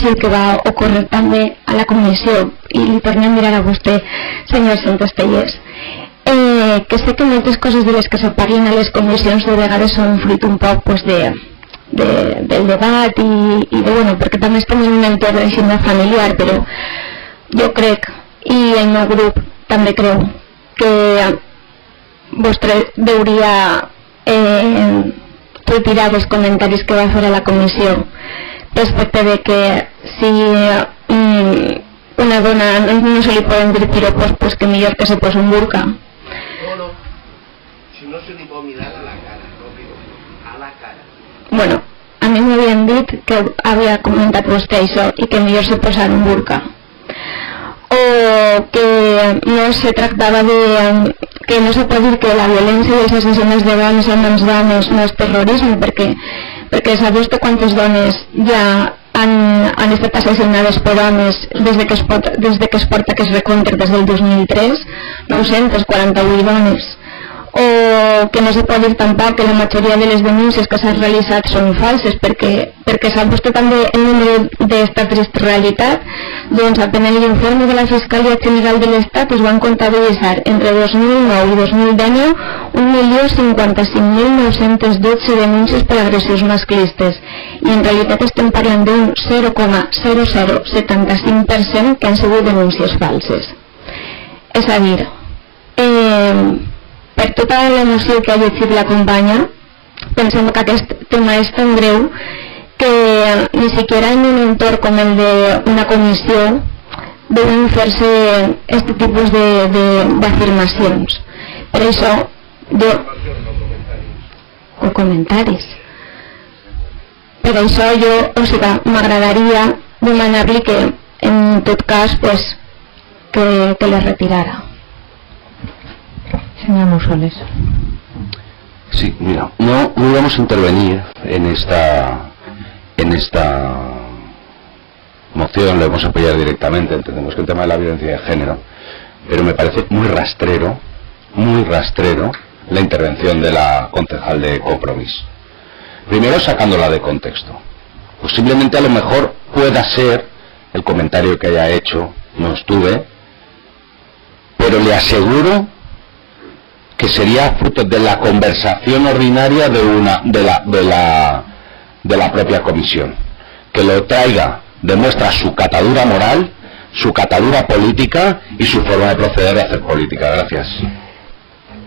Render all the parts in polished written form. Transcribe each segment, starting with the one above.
sí que va ocórrer també a la comissió, i li tornem a mirar a vostè, senyor Santos Tellers, que sé que moltes coses de les que se parlen a les comissions de vegades són fruit un poc pues, del debat i de, bueno, perquè també estem en un entorn així familiar, però jo crec, i el meu grup també creu, que vostè deuria retirar els comentaris que va fer a la comissió respecte de que si una dona no se li poden dir piropos, pues que millor que se posa un burka. No, si no se li pot mirar a la cara, no piropos, a la cara. Bueno, a mi m'havien dit que havia comentat vostè això i que millor se posar un burka. O que no se tractava de... que no se pot dir que la violència i els assassinats de dones en les dones no és terrorisme, perquè s'ha vist quantes dones ja han estat assassinades per homes des que es porta aquest recompte des del 2003, 948 dones. O que no se pot dir tampoc que la majoria de les denúncies que s'han realitzat són falses, perquè sap vostè també el número d'esta trista realitat. Doncs apenas l'informe de la Fiscalia General de l'Estat es van comptabilitzar entre 2009 i 2019 1.055.912 denúncies per agressions masclistes, i en realitat estem parlant d'un 0,0075% que han sigut denúncies falses. És a dir, per tota l'emoció que ha llegit la companya, pensem que aquest tema és tan greu que ni siquiera en un entorn com el d'una comissió deuen fer-se aquest tipus d'afirmacions. Per això, o comentaris. Per això m'agradaria demanar-li que, en tot cas, que les retirara. Señor Musoles. Sí, mira, no vamos a intervenir en esta moción, lo vamos a apoyar directamente. Entendemos que el tema de la violencia de género, pero me parece muy rastrero la intervención de la concejal de Compromís. Primero sacándola de contexto. Posiblemente a lo mejor pueda ser el comentario que haya hecho, no estuve, pero le aseguro que sería fruto de la conversación ordinaria de la propia comisión. Que lo traiga demuestra su catadura moral, su catadura política y su forma de proceder de hacer política. Gracias.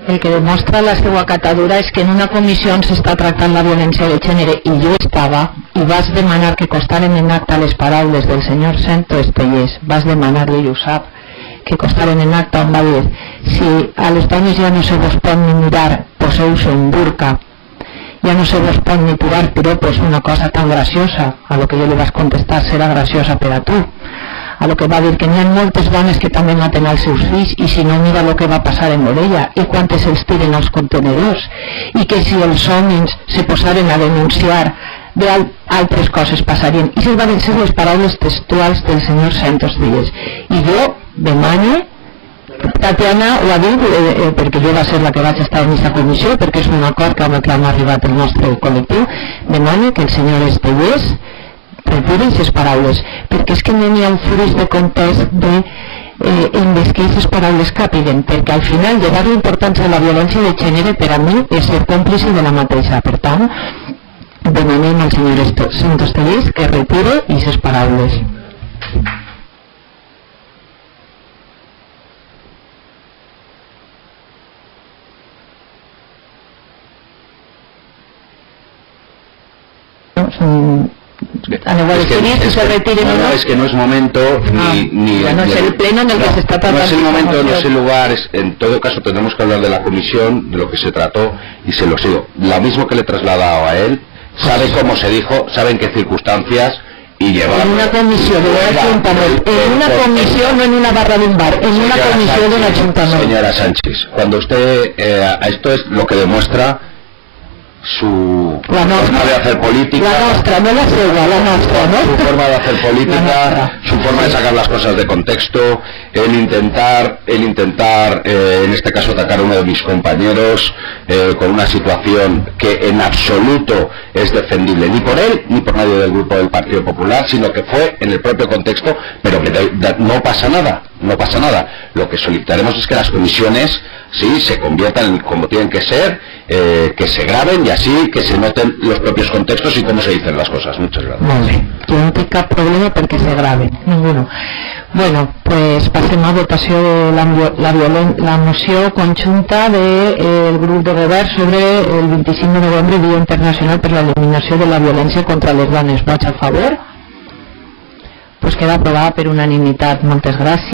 El que demostra la seva catadura és que en una comissió s'està tractant la violència de gènere, i jo estava, i vas demanar que costaren en acta les paraules del senyor Santos Tellers, vas demanar, i ell ho sap, que costaren en acta, on va dir: si a les dones ja no se vos pot ni mirar, poseu-se un burka, ja no se vos pot ni tirar piropos, una cosa tan graciosa. A lo que jo li vas contestar: serà graciosa per a tu. A lo que va dir que n'hi ha moltes dones que també maten els seus fills, i si no, mira el que va passar en Morella i quantes els tiren als contenedors, i que si els homes se posaren a denunciar, altres coses passarien. I van ser les paraules textuals del senyor Santos Tellers. I jo demano, Tatiana ho ha dit, perquè jo va ser la que vaig estar en aquesta comissió, perquè és un acord que hem arribat el nostre col·lectiu, demano que el senyor Tellers retiri aquestes paraules, perquè és que no hi ha un furis de context en les que aquestes paraules capiguen, perquè al final llevar l'importància de la violència de gènere per a mi és ser còmplice de la mateixa. Per tant, demanem al senyor Santos Tellers que retire aquestes paraules. Es que no es momento no es el pleno en el que se está tratando. No es el momento, no es el lugar. En todo caso tendremos que hablar de la comisión, de lo que se trató, y se lo sigo. Lo mismo que le he trasladado a él, sabe cómo se dijo, sabe en qué circunstancias, y llevar... En una comisión de un ayuntamiento, en una comisión, no en una barra de un bar, en una comisión de un ayuntamiento. Señora Sánchez, cuando usted... esto es lo que demuestra su forma de hacer política, la nostra, no la seva, la nostra, no? Su forma de hacer política, su forma de sacar las cosas de contexto, el intentar en este caso atacar a uno de mis compañeros con una situación que en absoluto es defendible ni por él ni por nadie del grupo del Partido Popular, sino que fue en el propio contexto, pero que no pasa nada. Lo que solicitaremos es que las comisiones sí se conviertan como tienen que ser, que se graben y así que se noten los propios contextos y cómo se dicen las cosas. Muchas gracias. Vale, no té cap problema perquè se graven, ninguno. Bueno, pues passem a votació de la moció conjunta del grup de govern sobre el 25 de novembre, Dia Internacional per l'Eliminació de la Violència contra les Dones. Vots a favor? Pues queda aprovada per unanimitat. Moltes gràcies.